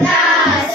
Jota